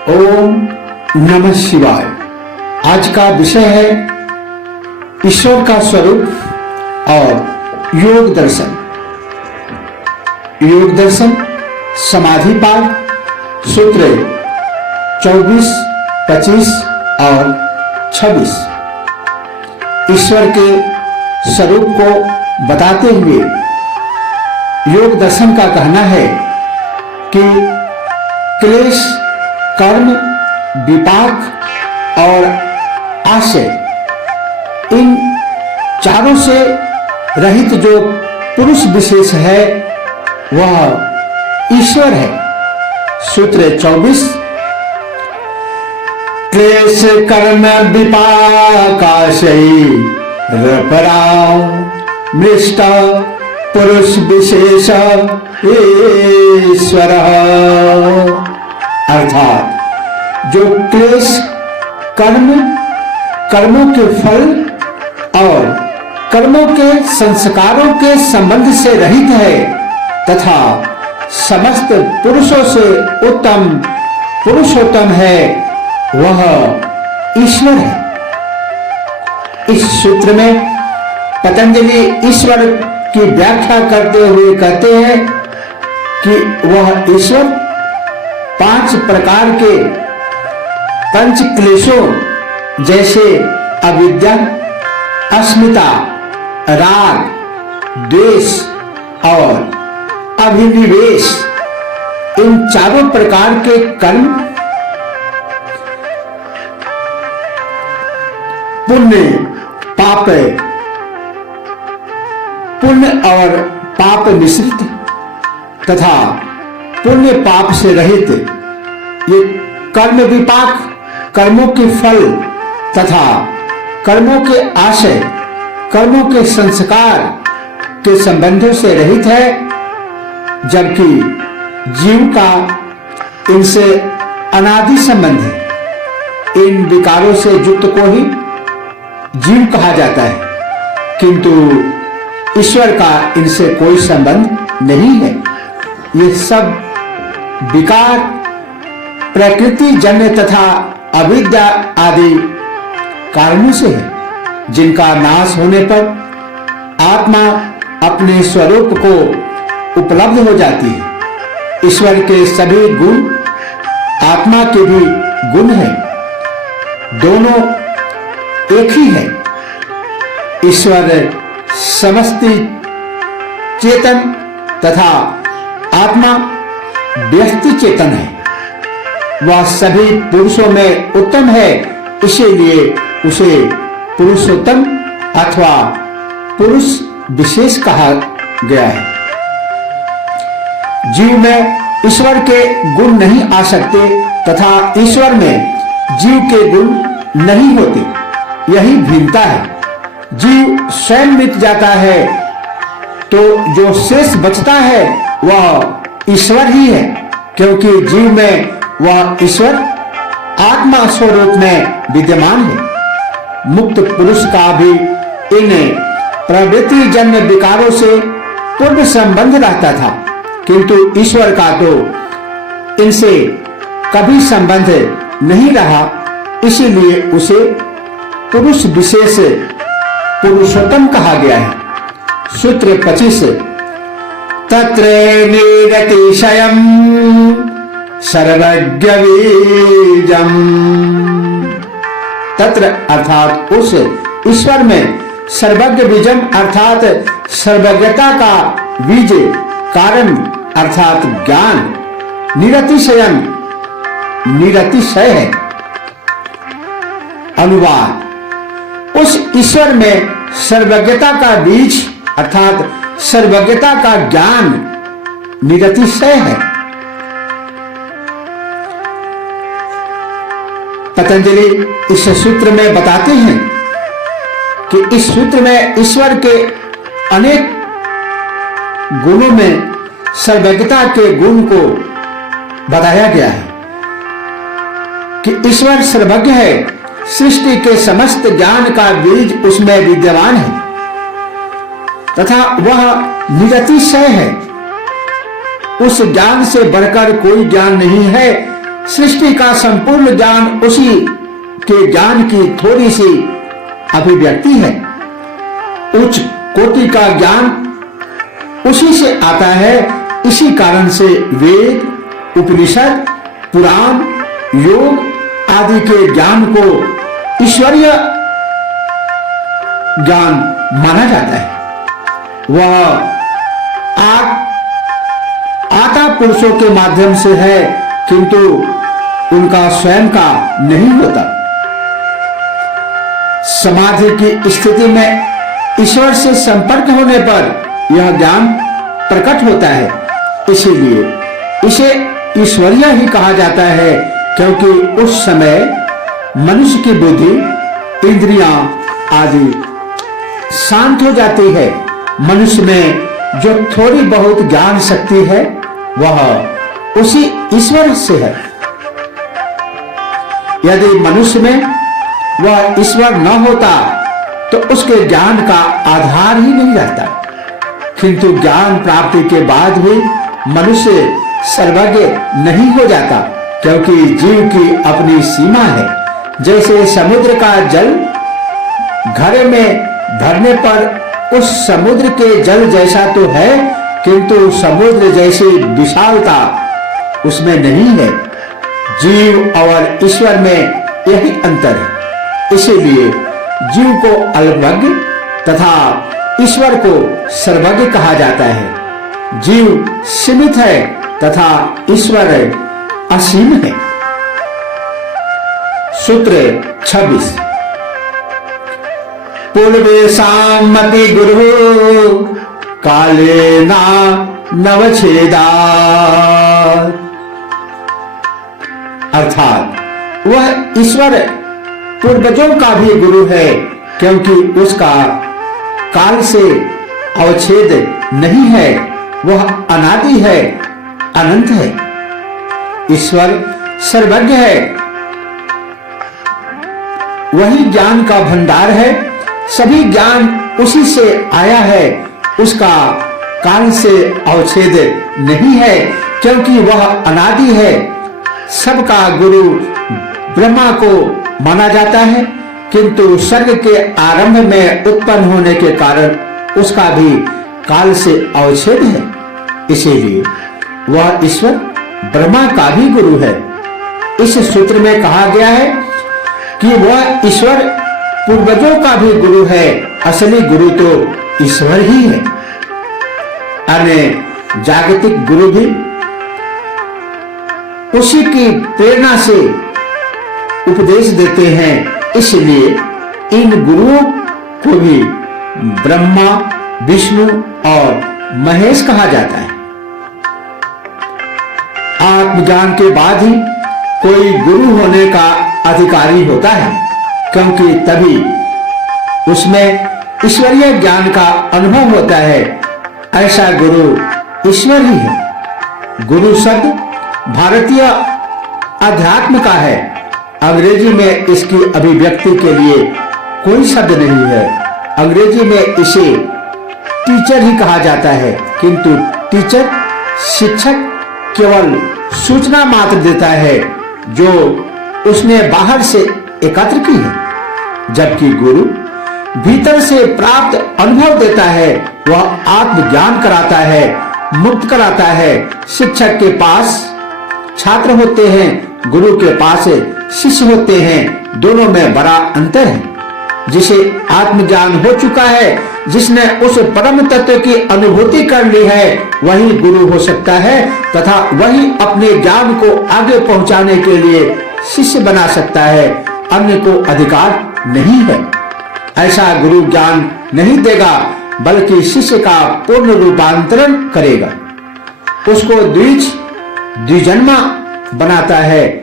ओम नमः शिवाय। आज का विषय है ईश्वर का स्वरूप और योग दर्शन। योग दर्शन समाधि पाठ सूत्र 24, 25 और 26 ईश्वर के स्वरूप को बताते हुए योग दर्शन का कहना है कि क्लेश, कर्म, विपाक और आशय, इन चारों से रहित जो पुरुष विशेष है वह ईश्वर है। सूत्र 24, क्लेश कर्म विपाकाशय रपरा मृष्ट पुरुष विशेष ईश्वर। अर्थात जो क्लेश, कर्मों के फल और कर्मों के संस्कारों के संबंध से रहित है तथा समस्त पुरुषों से उत्तम पुरुषोत्तम है, वह ईश्वर है। इस सूत्र में पतंजलि ईश्वर की व्याख्या करते हुए कहते हैं कि वह ईश्वर 5 प्रकार के पंच क्लेशों जैसे अविद्या, अस्मिता, राग, द्वेष और अभिनिवेश, इन चारों प्रकार के कर्म पुण्य और पाप मिश्रित तथा पुण्य पाप से रहित ये कर्म विपाक, कर्मों के फल तथा कर्मों के आशय, कर्मों के संस्कार के संबंधों से रहित है, जबकि जीव का इनसे अनादि संबंध है। इन विकारों से युक्त को ही जीव कहा जाता है, किंतु ईश्वर का इनसे कोई संबंध नहीं है। ये सब विकार प्रकृति जन्य तथा अविद्या आदि कारणों से है, जिनका नाश होने पर आत्मा अपने स्वरूप को उपलब्ध हो जाती है। ईश्वर के सभी गुण आत्मा के भी गुण हैं, दोनों एक ही है। ईश्वर समष्टि चेतन तथा आत्मा व्यक्ति चेतन है। वह सभी पुरुषों में उत्तम है, इसीलिए उसे पुरुषोत्तम अथवा पुरुष विशेष कहा गया है। जीव में ईश्वर के गुण नहीं आ सकते तथा ईश्वर में जीव के गुण नहीं होते, यही भिन्नता है। जीव स्वयं मिट जाता है तो जो शेष बचता है वह ईश्वर ही है, क्योंकि जीव में वह ईश्वर आत्मा स्वरूप में विद्यमान है। मुक्त पुरुष का भी इन प्रवृत्ति जन्य विकारों से पूर्ण संबंध रहता था, किंतु ईश्वर का तो इनसे कभी संबंध नहीं रहा, इसीलिए उसे पुरुष विशेष पुरुषोत्तम कहा गया है। सूत्र 25, तत्र निरतिशयम् सर्वज्ञ बीजम्। तत्र अर्थात उस ईश्वर में सर्वज्ञ बीजम अर्थात सर्वज्ञता का बीज, कारण अर्थात ज्ञान, निरतिशयम् निरतिशय है। अनुवाद, उस ईश्वर में सर्वज्ञता का बीज अर्थात सर्वज्ञता का ज्ञान निरतिशय है। पतंजलि इस सूत्र में बताते हैं कि इस सूत्र में ईश्वर के अनेक गुणों में सर्वज्ञता के गुण को बताया गया है कि ईश्वर सर्वज्ञ है, सृष्टि के समस्त ज्ञान का बीज उसमें विद्यमान है तथा वह निरतिशय है। उस ज्ञान से बढ़कर कोई ज्ञान नहीं है। सृष्टि का संपूर्ण ज्ञान उसी के ज्ञान की थोड़ी सी अभिव्यक्ति है। उच्च कोटि का ज्ञान उसी से आता है। इसी कारण से वेद, उपनिषद, पुराण, योग आदि के ज्ञान को ईश्वरीय ज्ञान माना जाता है। वह आता पुरुषों के माध्यम से है, किंतु उनका स्वयं का नहीं होता। समाधि की स्थिति में ईश्वर से संपर्क होने पर यह ज्ञान प्रकट होता है। इसीलिए इसे ईश्वरीय ही कहा जाता है, क्योंकि उस समय मनुष्य की बुद्धि, इंद्रियां आदि शांत हो जाती है। मनुष्य में जो थोड़ी बहुत ज्ञान शक्ति है वह उसी ईश्वर से है। यदि मनुष्य में वह ईश्वर न होता तो उसके ज्ञान का आधार ही नहीं रहता। किंतु ज्ञान प्राप्ति के बाद भी मनुष्य सर्वज्ञ नहीं हो जाता, क्योंकि जीव की अपनी सीमा है। जैसे समुद्र का जल घड़े में भरने पर उस समुद्र के जल जैसा तो है, किंतु समुद्र जैसी विशालता उसमें नहीं है। जीव और ईश्वर में यही अंतर है। इसीलिए जीव को अल्पज्ञ तथा ईश्वर को सर्वज्ञ कहा जाता है। जीव सीमित है तथा ईश्वर असीम है। सूत्र 26। पूर्वेशामपि गुरु कालेना नवच्छेदात्। अर्थात वह ईश्वर पूर्वजों का भी गुरु है, क्योंकि उसका काल से अवच्छेद नहीं है। वह अनादि है, अनंत है। ईश्वर सर्वज्ञ है, वही ज्ञान का भंडार है। सभी ज्ञान उसी से आया है। उसका काल से अवच्छेद नहीं है, क्योंकि वह अनादि है। सबका गुरु ब्रह्मा को माना जाता है, किंतु सर्ग के आरंभ में उत्पन्न होने के कारण उसका भी काल से अवच्छेद है। इसीलिए वह ईश्वर ब्रह्मा का भी गुरु है। इस सूत्र में कहा गया है कि वह ईश्वर पूर्वजों का भी गुरु है। असली गुरु तो ईश्वर ही है। अन्य जागतिक गुरु भी उसी की प्रेरणा से उपदेश देते हैं। इसलिए इन गुरुओं को भी ब्रह्मा, विष्णु और महेश कहा जाता है। आत्मज्ञान के बाद ही कोई गुरु होने का अधिकारी होता है, क्योंकि तभी उसमें ईश्वरीय ज्ञान का अनुभव होता है। ऐसा गुरु ईश्वर ही है। गुरु शब्द भारतीय अध्यात्म का है। अंग्रेजी में इसकी अभिव्यक्ति के लिए कोई शब्द नहीं है। अंग्रेजी में इसे टीचर ही कहा जाता है, किंतु टीचर शिक्षक केवल सूचना मात्र देता है जो उसने बाहर से एकत्र की है, जबकि गुरु भीतर से प्राप्त अनुभव देता है। वह आत्मज्ञान कराता है, मुक्त कराता है। शिक्षक के पास छात्र होते हैं, गुरु के पास शिष्य होते हैं। दोनों में बड़ा अंतर है। जिसे आत्मज्ञान हो चुका है, जिसने उस परम तत्व की अनुभूति कर ली है, वही गुरु हो सकता है तथा वही अपने ज्ञान को आगे पहुंचाने के लिए शिष्य बना सकता है। अन्य को अधिकार नहीं है। ऐसा गुरु ज्ञान नहीं देगा, बल्कि शिष्य का पूर्ण रूपांतरण करेगा। उसको द्विजन्मा बनाता है।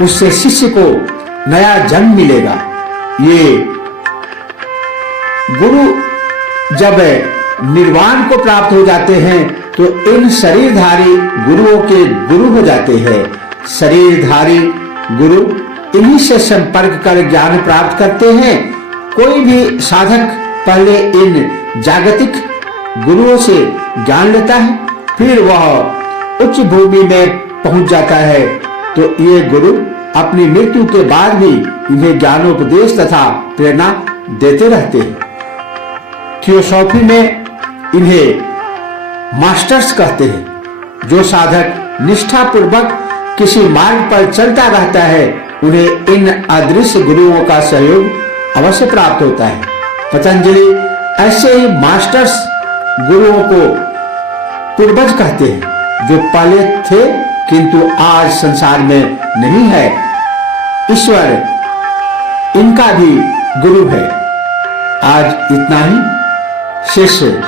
उससे शिष्य को नया जन्म मिलेगा। ये गुरु जब निर्वाण को प्राप्त हो जाते हैं तो इन शरीरधारी गुरुओं के गुरु हो जाते हैं। शरीरधारी गुरु इन्हीं से संपर्क कर ज्ञान प्राप्त करते हैं। कोई भी साधक पहले इन जागतिक गुरुओं से ज्ञान लेता है, फिर वह उच्च भूमि में पहुंच जाता है। तो ये गुरु अपनी मृत्यु के बाद भी इन्हें ज्ञानोपदेश तथा प्रेरणा देते रहते हैं। थियोसॉफी में इन्हें मास्टर्स कहते हैं। जो साधक निष्ठापूर्वक किसी मार्ग पर चलता रहता है उन्हें इन अदृश्य गुरुओं का सहयोग अवश्य प्राप्त होता है। पतंजलि ऐसे ही मास्टर्स गुरुओं को पूर्वज कहते हैं जो पहले थे किंतु आज संसार में नहीं है। ईश्वर इनका भी गुरु है। आज इतना ही। शिष्य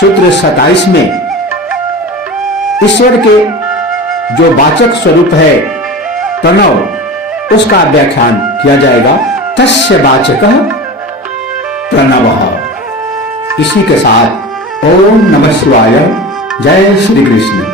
सूत्र 27 में ईश्वर के जो वाचक स्वरूप है प्रणव, उसका व्याख्यान किया जाएगा। तस्य वाचकः प्रणवः। इसी के साथ ओम नमः शिवाय। जय श्री कृष्ण।